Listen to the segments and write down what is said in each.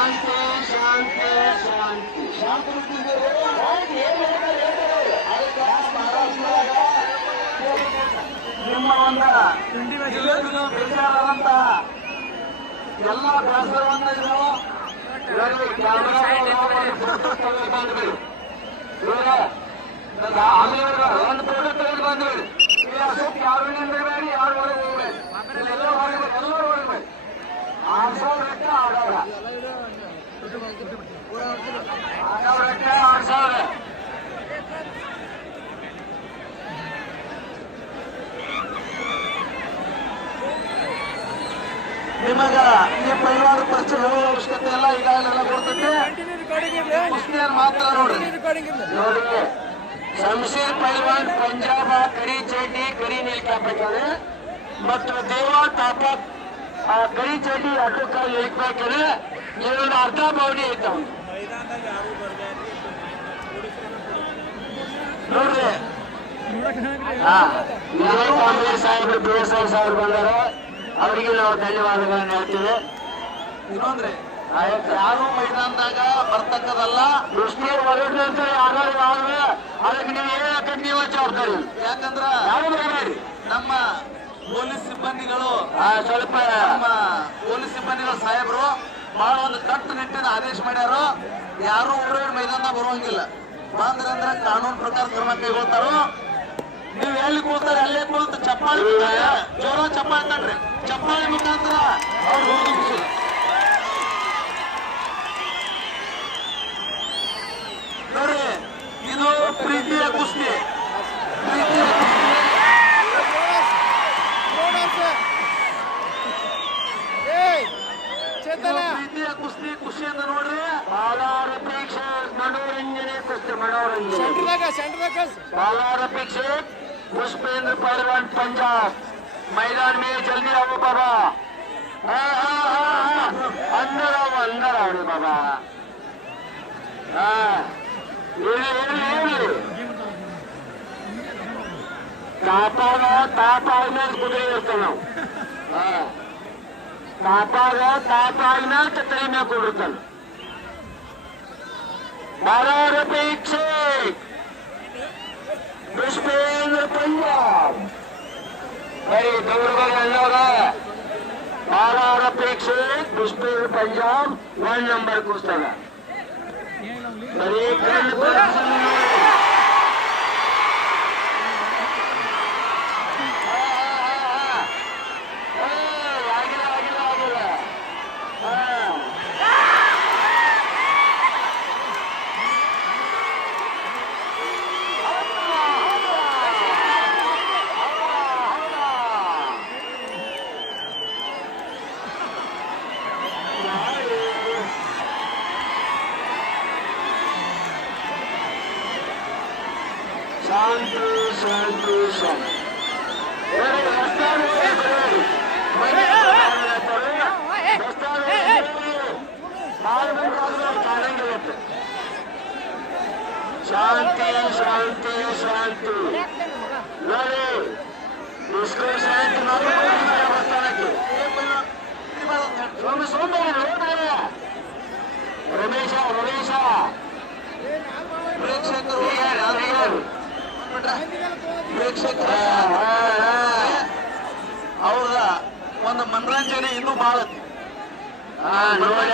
ಶಾಂತಿ ಶಾಂತಿ ಶಾಂತಿ ನಿಮ್ಮ ಒಂದ ಬೇಜಾರಾದಂತ ಎಲ್ಲ ತೆಗೆದು ಬಂದ್ಬಿಡಿ ಒಂದು ಫೋಟೋ ತೆಗೆದು ಬಂದ್ಬಿಡಿ ಯಾರು ಯಾರು ಹೊರಗೆ ಹೋಗ್ಬೇಡಿ ಎಲ್ಲ ಹೊರಗೆ ಎಲ್ಲರೂ ಹೊರಗಬೇಡಿ ಆನ್ಸರ್ ನಿಮಗ ಈ ಪರಿವಾರ ಪರಿಚಯ ಹೇಳೋ ಅವಶ್ಯಕತೆ ಎಲ್ಲ ಈಗಾಗಲೆಲ್ಲ ಬರ್ತೈತೆ ಮುಸ್ಲಿಯರ್ ಮಾತ್ರ ನೋಡಿ ನೋಡಿ ಶಂಶೀರ್ ಪೈಲ್ವಾನ್ ಪಂಜಾಬ ಕರಿ ಚಡ್ಡಿ ಕರಿ ನೀಲ್ ಕ್ಯಾಪ್ ಹಾಕ್ಯಾನೆ ಮತ್ತು ದೇವ ತಾಪ ಆ ಕರಿ ಚಡ್ಡಿ ಅಡ್ಡಕ್ಕಾಗಿ ಇಳಿಕ್ಬೇಕಾದ್ರೆ ಎರಡು ಅರ್ಧ ಬಾವಡಿ ಐತಾವ ನೋಡ್ರಿ. ಕಾಂಗ್ರೆಸ್ ಸಾಹೇಬ್ರು ಬಿ ಎಸ್ ಐ ಸಾಹೇಬ್ರು ಬಂದಾರ. ಅವರಿಗೆ ನಾವು ಧನ್ಯವಾದಗಳನ್ನು ಹೇಳ್ತೀವಿ. ಇನ್ನೊಂದ್ರಿ ಯಾರು ಮೈದಾನದಾಗ ಬರ್ತಕ್ಕದಲ್ಲ. ದೃಷ್ಟಿ ಅಂತ ಯಾರು ಯಾರು ಅದಕ್ಕೆ ನೀವು ನೀವು ಜವಾಬ್ದಾರಿ? ಯಾಕಂದ್ರ ಯಾರು ಬರಬೇಡಿ ನಮ್ಮ ಪೊಲೀಸ್ ಸಿಬ್ಬಂದಿಗಳು ಸ್ವಲ್ಪ ನಮ್ಮ ಪೊಲೀಸ್ ಸಿಬ್ಬಂದಿಗಳು ಸಾಹೇಬರು ಬಹಳ ಒಂದು ಕಟ್ಟುನಿಟ್ಟಿನ ಆದೇಶ ಮಾಡ್ಯಾರ, ಯಾರು ಊರೂರು ಮೈದಾನ ಬರುವಂಗಿಲ್ಲ. ಬಂದ್ರಂದ್ರೆ ಕಾನೂನು ಪ್ರಕಾರ ಕ್ರಮ ಕೈಗೊಳ್ತಾರೋ, ನೀವು ಎಲ್ಲಿ ಕೂತಾರೆ ಅಲ್ಲೇ ಕೂತ ಚಪ್ಪಾಳಿ ಜೋರ ಚಪ್ಪಾಳಿ ತಡ್ರಿ. ಚಪ್ಪಾಳಿ ಮುಖಾಂತರ ಅವ್ರು ಹೋಗಿ ಇದು ಪ್ರೀತಿಯ ಕುಸ್ತಿ. ಕುಸ್ತಿ ಖುಷಿಯಿಂದ ನೋಡ್ರಿ ಬಾಲಾರ ಪ್ರೇಕ್ಷೆ ಮನೋರಂಜನೆ ಕುಸ್ತಿ ಮನೋರಂಜನೆ बालार अपेक्षित पुष्पेंद्र पहलवान पंजाब मैदान में जल्दी आओ बाबा हाँ हाँ हाँ हाँ अंदर आओ अंदर आओ रे बाबा हाँ ಹೇಳಿ ಹೇಳಿ ಹೇಳಿ ತಾಪಾಗ تاپا تاپا چڪريتيڪش پنجاب بار پيڪشي بسي پنجاب ومبر ڪڏهن शांति शांति शांति शांति शांति शांति शांति रमेश रमेश प्रेक्षक ಪ್ರೇಕ್ಷಕರು ಪ್ರೇಕ್ಷಕರ ಅವ್ರ ಒಂದು ಮನರಂಜನೆ ಇನ್ನೂ ಬಹಳ ನೋಡಿ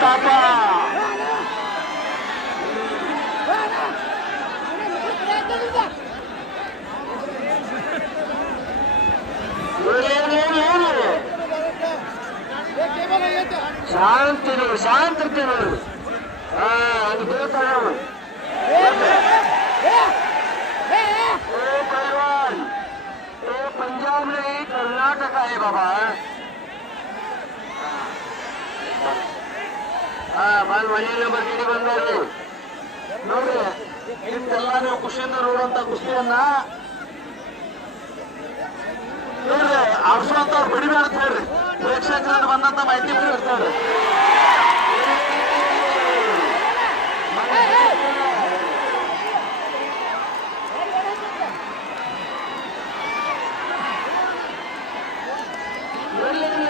तापा शांत तिरू शांत तिरू हा आणि देव पैलवान हे पंजाब नाही कर्नाटक आहे बाबा. ಮನೆ ನಂಬರ್ ಗಿಡಿ ಬಂದವ್ರಿ ನೋಡ್ರಿ. ಇಷ್ಟೆಲ್ಲ ನೀವು ಖುಷಿಯಿಂದ ನೋಡುವಂತ ಕುಸ್ತಿಯನ್ನ ನೋಡ್ರಿ ಆಡ್ಸುವಂತವ್ರು ಬಿಡಿಬೇಡ ಹೇಳ್ರಿ. ಪ್ರೇಕ್ಷಕರಿಂದ ಬಂದಂತ ಮಾಹಿತಿ ಬಿಡಿರ್ತಾರೆ ಕುಸ್ತಿ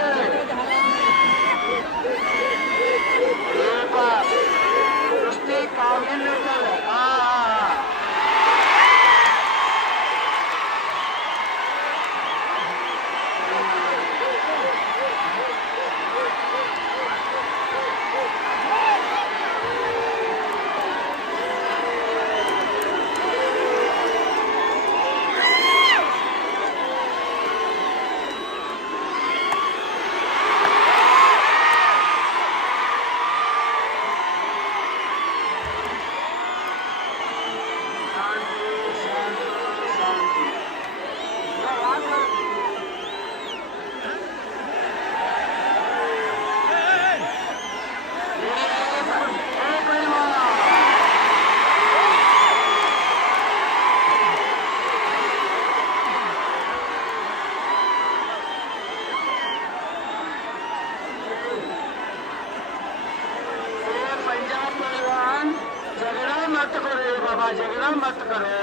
頑張ってくる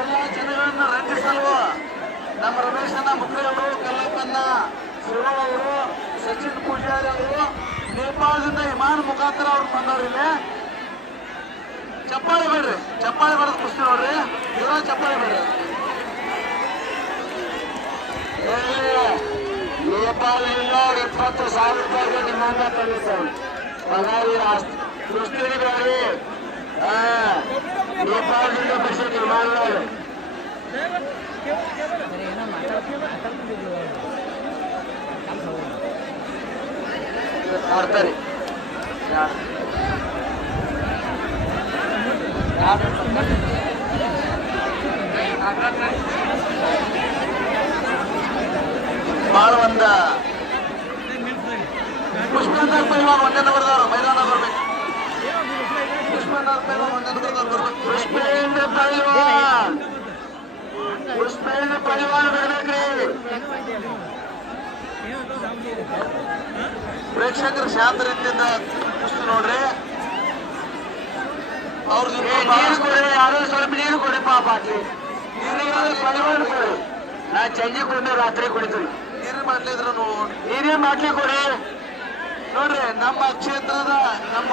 ಎಲ್ಲ ಜನಗಳನ್ನ ರಂಜಿಸಲು ನಮ್ಮ ರಮೇಶನ ಮುಖ್ಯರು ಕಲ್ಲಪ್ಪನ್ನ ಅವರು ಸಚಿನ್ ಪೂಜಾರಿ ಅವರು ನೇಪಾಳದಿಂದ ವಿಮಾನ ಮುಖಾಂತರ ಅವ್ರು ಬಂದವ್ರು ಇಲ್ಲಿ ಚಪ್ಪಾಳೆ ಬೇಡ್ರಿ ಚಪ್ಪಾಳೆ ಬರೋದು ಕುಸ್ತಿ ನೋಡ್ರಿ ಇರೋ ಚಪ್ಪಾಳೆ ಬೇಡ್ರಿ ನೇಪಾಳದಿಂದ ಇಪ್ಪತ್ತು ಸಾವಿರ ರೂಪಾಯಿಗೆ ನಿಮ್ಮನ್ನ ತಂದಿದ್ದಾರೆ ಪಗಾರಿ ಕುಸ್ತಿಗೆ ಬೇಡಿ ಆ, ನೇಪಾಳದಿಂದ ಬರ್ಸಿದ್ದು ವಿಮಾನಗಳು ಏನೋ ಮಾತಾಡ್ತಿದ್ರು ಮಾಡ್ತಾರೆ ಭಾಳ ಒಂದ ಪುಷ್ಪೇಂದ್ರ ಪೈಲ್ವಾನ್ ಒಂದೇ ನಗರದವರು ಮೈದಾನ ಬರ್ಬೇಕು. ಪುಷ್ಪೇಂದ್ರ ಪೈಲ್ವಾನ್ ಒಂದೇ ನಂಬರ್ದವ್ರು ಬರ್ಬೇಕು. ಪುಷ್ಪೇಂದ್ರ ಪೈಲ್ವಾನ್. ಪುಷ್ಪೇಂದ್ರ ಪೈಲ್ವಾನ್ ಬರ್ಬೇಕ್ರಿ ಪ್ರೇಕ್ಷಕರು ಶಾಂತ ರೀತಿಯಿಂದ ಕುಸ್ತು ನೋಡ್ರಿ. ಅವ್ರ ನೀರು ಕೊಡಿ ಯಾರೋ ಸ್ವಲ್ಪ ನೀರು ಕೊಡಿ ಪಾಪ ನೀರು ಪೈಲ್ವಾನ್ ಕೊಡಿ ನಾ ಚಂಜಿ ಕೊಂಡು ರಾತ್ರಿ ಕುಡಿತೀನಿ. ಮಾಡ್ಲಿದ್ರು ನೀರೇ ಮಾಡ್ಲಿ ಕೊಡಿ? ನೋಡ್ರಿ ನಮ್ಮ ಕ್ಷೇತ್ರದ ನಮ್ಮ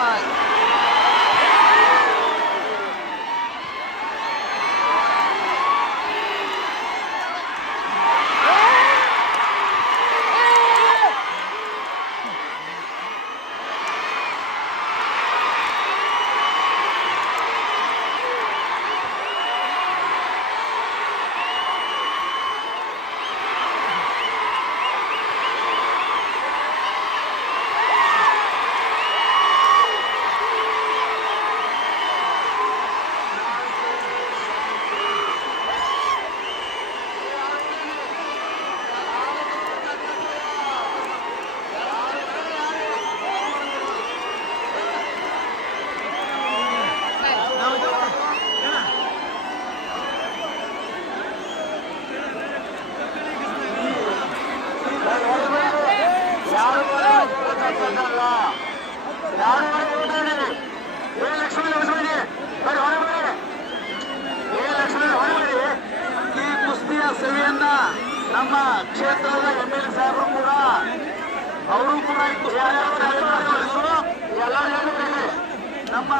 ನಮ್ಮ ಕ್ಷೇತ್ರದ ಎಂ ಎಲ್ ಸಾಹೇಬರು ಕೂಡ ಅವರು ಕೂಡ ಎಲ್ಲ ನಮ್ಮ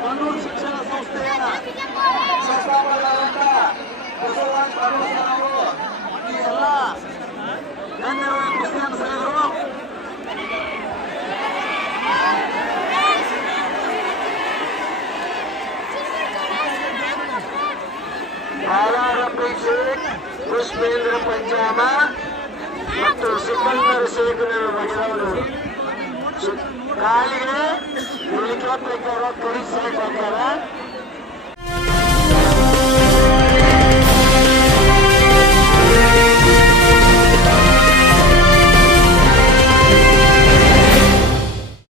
ಕನ್ನೂರು ಶಿಕ್ಷಣ ಸಂಸ್ಥೆಯ ಕಾಲಿಗೆ ಹೆಲಿಕಾಪ್ಟರ್ ಕರಿ ಸೈಡ್ ಹಾಕ್ಯಾರ